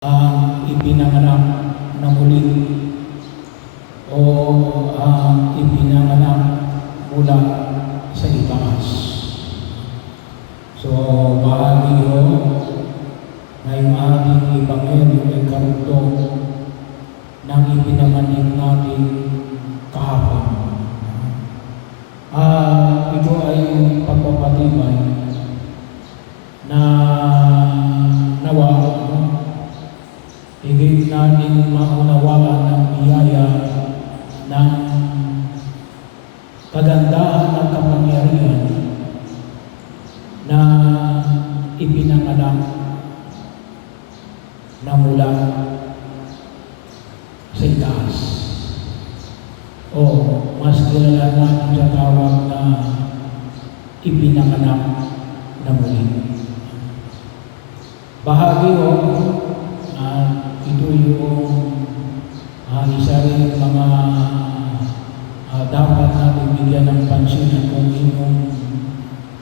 ang ipinanganak na muli o ang ipinanganak mula sa itaas. So, bahagi ho na yung ating Ebanghelyo ay karugtong ng ipinanganak natin kahapon. Ito ay pagpapatibay na nawa higit natin maunawaan ang biyaya ng kagandahan at kapangyarihan na ipinanganak na mula sa itaas. O mas kilala natin sa tawag na ipinanganak na muli. Bahagi o ito yung isa rin mga dapat natin bigyan ng pansin at kung inyong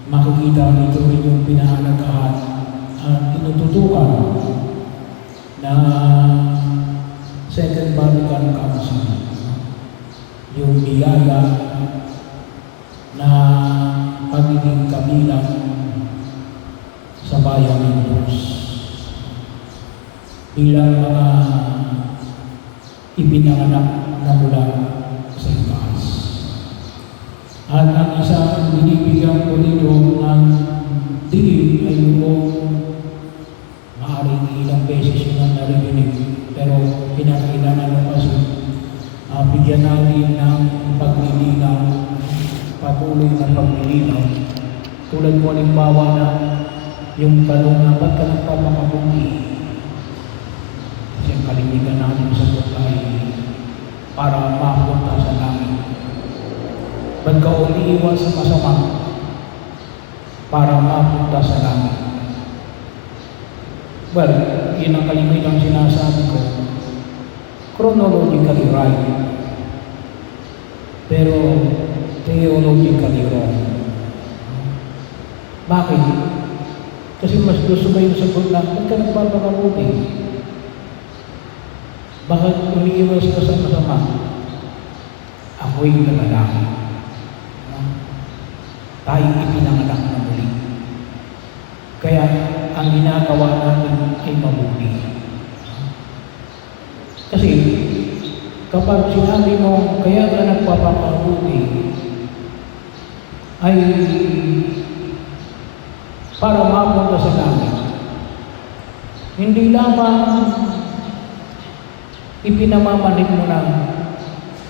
makikita ito rin yung pinahalagahan at tinututukan na Second Vatican Council, yung biyaya na pagiging kabilang sa bayan ng Diyos bilang mga ipinanganak na mula sa itaas. At ang isang binibigyan ko dito ng dilim ay yung maaaring ilang beses yung narinig, pero pinakailangan mo kasi bigyan natin ng paglilinaw, patuloy na paglilinaw. Tulad mo halimbawa na yung tanong na ba't ka nagpapakabuti? Kasi ang kalimitan natin sa buhay para mapunta sa langit. Ba't ka umiiwas sa masama para mapunta sa langit? Well, yun ang kalimitan sinasabi ko. Chronologically right, pero theologically wrong. Bakit? Kasi mas gusto ba yung sagot na, ba't ka nagpapakabuti? Bakit umiiwas ka sa masama? Ako'y nalalaki. Tayong ipinanganak na muli. Kaya ang ginagawa natin ay mabuti. Kasi kapag sinabi mo, kaya ka nagpapakabuti, ay para mapunta sa langit. Hindi lamang ipinamamanig mo na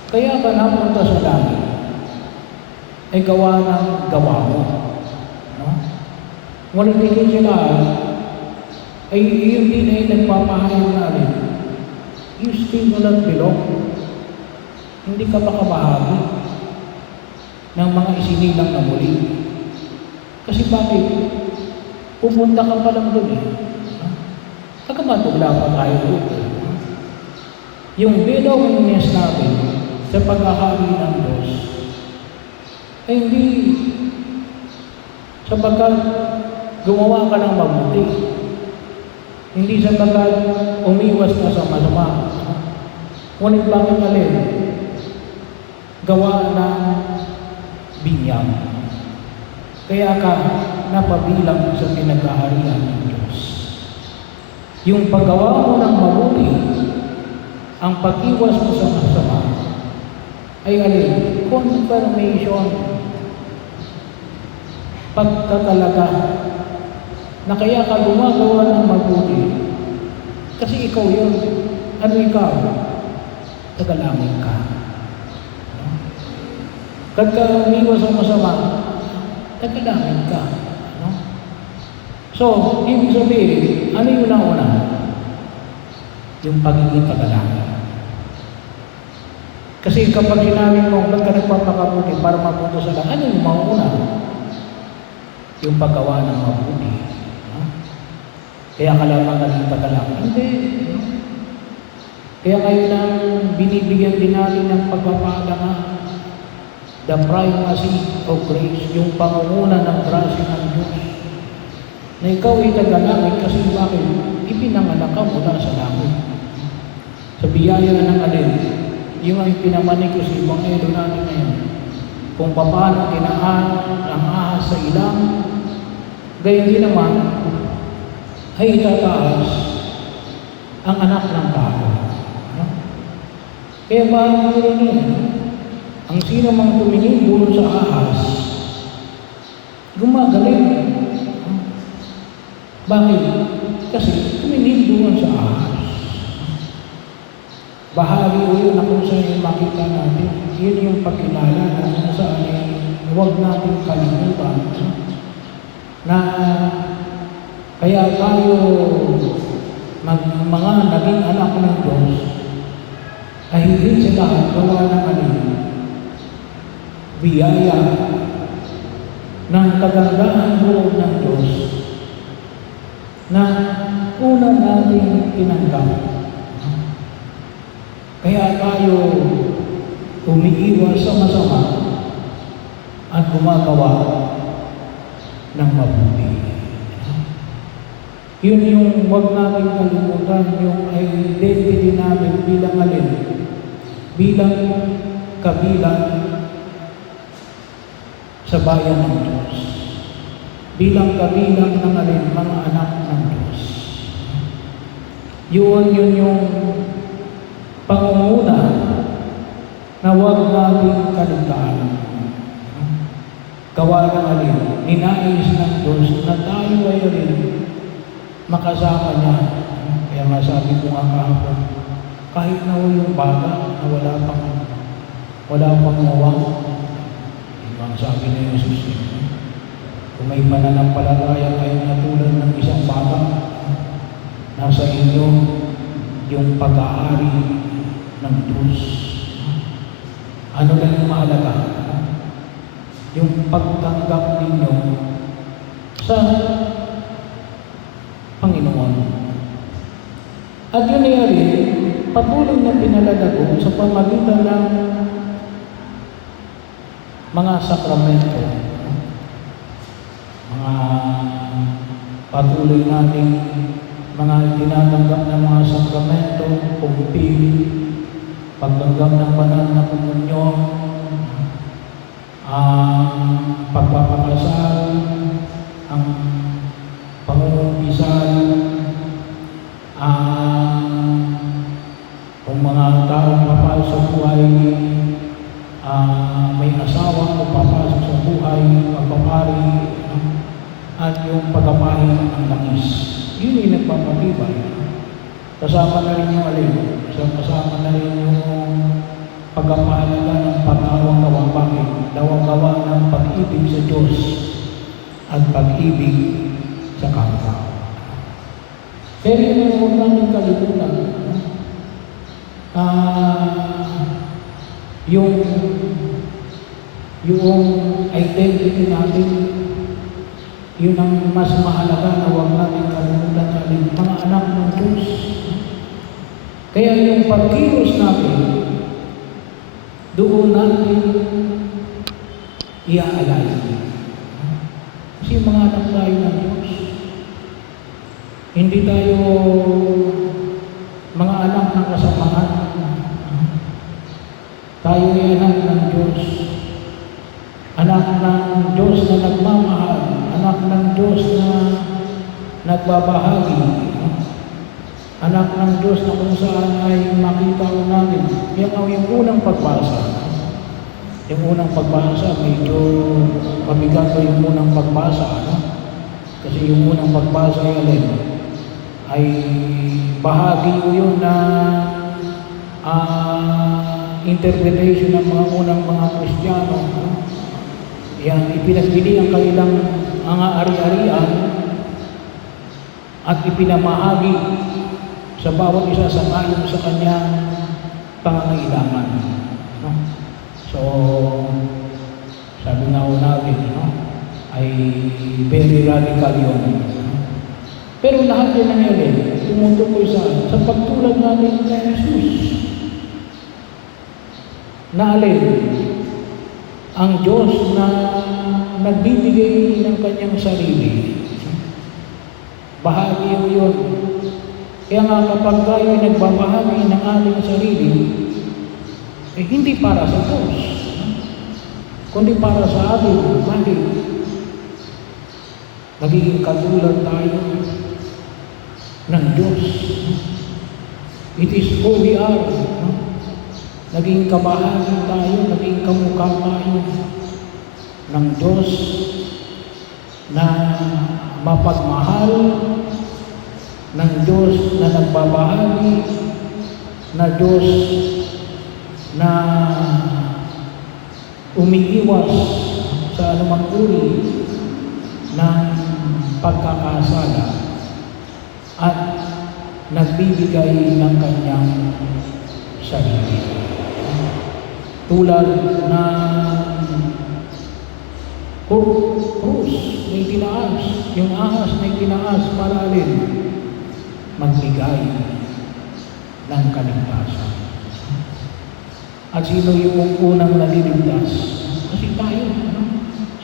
kaya ka napunta sa langit ay gawa ng gawa mo. No? Ngunit higit sila ay yun din ay nagpapahayag natin. You still do not belong. Hindi ka makabahagi ng mga isinilang na muli. Kasi bakit? Pupunta ka pa lang doon eh. Pagkamatugla pa tayo doon. Yung belongingness natin sa pagkakari ng Diyos ay hindi sapagkat gumawa ka ng mabuti. Hindi sapagkat umiwas ka sa masama. Ngunit bakit alin? Gawa ng binyag. Kaya ka napabilang sa pinagkaharian ng Diyos. Yung paggawa mo ng mabuti, ang pag-iwas mo sa masama ay alin? Confirmation. Pagkatalaga na kaya ka gumagawa ng mabuti. Kasi ikaw yun. Ano ikaw? Tagalangin ka. Pagka umiwas sa masama, tagalangin ka. So, ibig sabihin, ano yung nauna? Yung pagiging tagalangin. Kasi kapag sinabi mo, ba't ka nagpapakabuti para mapunta sa langit, ano yung mauna? Yung paggawa ng mabuti. Kaya kalaman ka ng tagalangin. Hindi. Kaya kayo nang binibigyan din natin ng pagpapaalangan. The primacy of grace, yung pangunguna ng grasya ng Diyos. na ikaw ay tagalangit kasi bakit? Ipinanganak ka mula sa langit. Sa biyaya ng alin, yung ay pinamanig ko sa Ebanghelyo natin ngayon. Kung paano kinaan ang ahas sa ilang, gayon din naman ay itataas ang anak ng tao. Kaya bahagi rin yun. Ang sino mang tumingin doon sa ahas, gumagaling. Bakit? Kasi tumingin doon sa ahas. Bahagi o yun na kung saan makita natin, yun yung pagkilala na kung saan huwag natin kalimutan na kaya tayo mga naging anak ng Diyos ay higit sa lahat gawa ng biyaya ng kagandahan loob ng Diyos na una nating tinanggap. Kaya tayo umiiwas sa masama at gumagawa ng mabuti. Yun yung huwag natin kalimutan, yung identity natin bilang alin, bilang kabilang sa bayan ng Diyos, bilang kabilang ng alin, mga anak ng Diyos. Yun yung pangunguna na huwag natin kaligtaan. Gawa ng alin, ninais ng Diyos na tayo ay alin, makasama niya. Kaya nga sabi ko nga kahapon, kahit na yung bata na wala pang uwang, ang sabi ni Jesus, kung may pananampalataya kayo na tulad ng isang bata, nasa inyo yung pag-aari ng Diyos. Ano lang yung mahalaga? Yung pagtanggap ninyo sa Panginoon. At yun ay patuloy na pinalalago sa pamagitan ng mga sakramento. Mga patuloy nating mga tinatanggap ng mga sakramento, kumpil, pagtanggap ng banal na komunyon, ang pagpapakasal, ang pangungumpisal, kung mga taong papasok sa buhay, may asawa o papasok sa buhay, pagpapari, at yung pagkapahin ng langis. Yun yung nagpapatibay. Kasama na rin yung alin. Kasama na rin yung pagkapahalaga ng pag-awang gawa. Bakit? Gawa ng pag-ibig sa Diyos at pag-ibig sa kapwa. Pero yun ang huwag natin kalimutan. Yung identity natin, yun ang mas mahalaga na huwag natin kalimutan sa mga anak ng Diyos. Kaya yung pagkilos natin, doon natin iaalay. Kasi mga anak tayo ng Diyos. Hindi tayo mga anak ng kasamaan. Tayo ay anak ng Diyos. Anak ng Diyos na nagmamahal. Anak ng Diyos na nagbabahagi. Anak ng Diyos na kung saan ay makita ko natin. Kaya yung unang pagbasa, medyo mabigat ko yung unang pagbasa. Kasi yung unang pagbasa ay bahagi ko yun na interpretation ng mga unang mga Kristiyano. Yan, ipinagbili ang kanilang mga ari-arian at ipinamahagi sa bawat isa sa ayon sa kanyang pangangailangan. No? So, sabi nga ho natin, ay very radical yun. Pero lahat din nangyari, tumutukoy sa pagtulad natin kay Jesus. Na alin, ang Diyos na nagbibigay ng kanyang sarili bahagi yun. Kaya nga kapag tayo ay nagbabahagi ng ating sarili, hindi para sa Diyos, kundi para sa atin. Bakit? Nagiging katulad tayo ng Diyos. It is who we are. Naging kabahagi tayo, naging kamukha tayo ng Diyos na mapagmahal, ng Diyos na nagbabahagi, na Diyos na umiiwas sa anumang uri ng pagkakasala at nagbibigay ng kanyang sarili. Tulad na krus na itinaas, yung ahas na itinaas para alin? Magbigay ng kaligtasan. At sino yung unang naliligtas? Kasi tayo,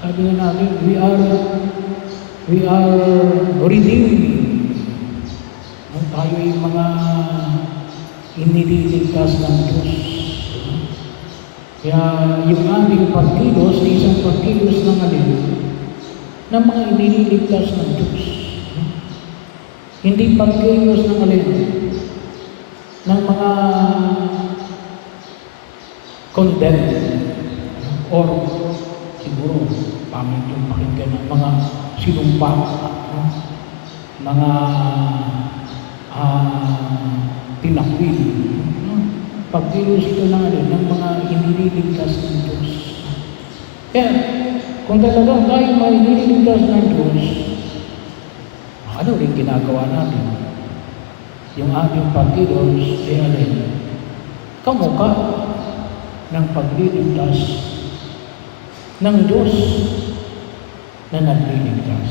sabi nga natin, we are redeemed. Tayo ay mga inililigtas ng Diyos. Kaya yung ating pagkilos ay isang pagkilos ng alin? Ng mga inililigtas ng Diyos. Hindi pagkilos ng alin? Ng mga condemned or siguro pangit yung pakinggan ng mga sinumpa, mga tinakwil. Pagkilos ito ng alin? Ng mga inililigtas ng Diyos. Kaya kung talagang tayo may inililigtas ng Diyos, ano rin ginagawa natin? Yung ating pagkilos ay alin? Kamukha ng pagliligtas ng Diyos na nagliligtas.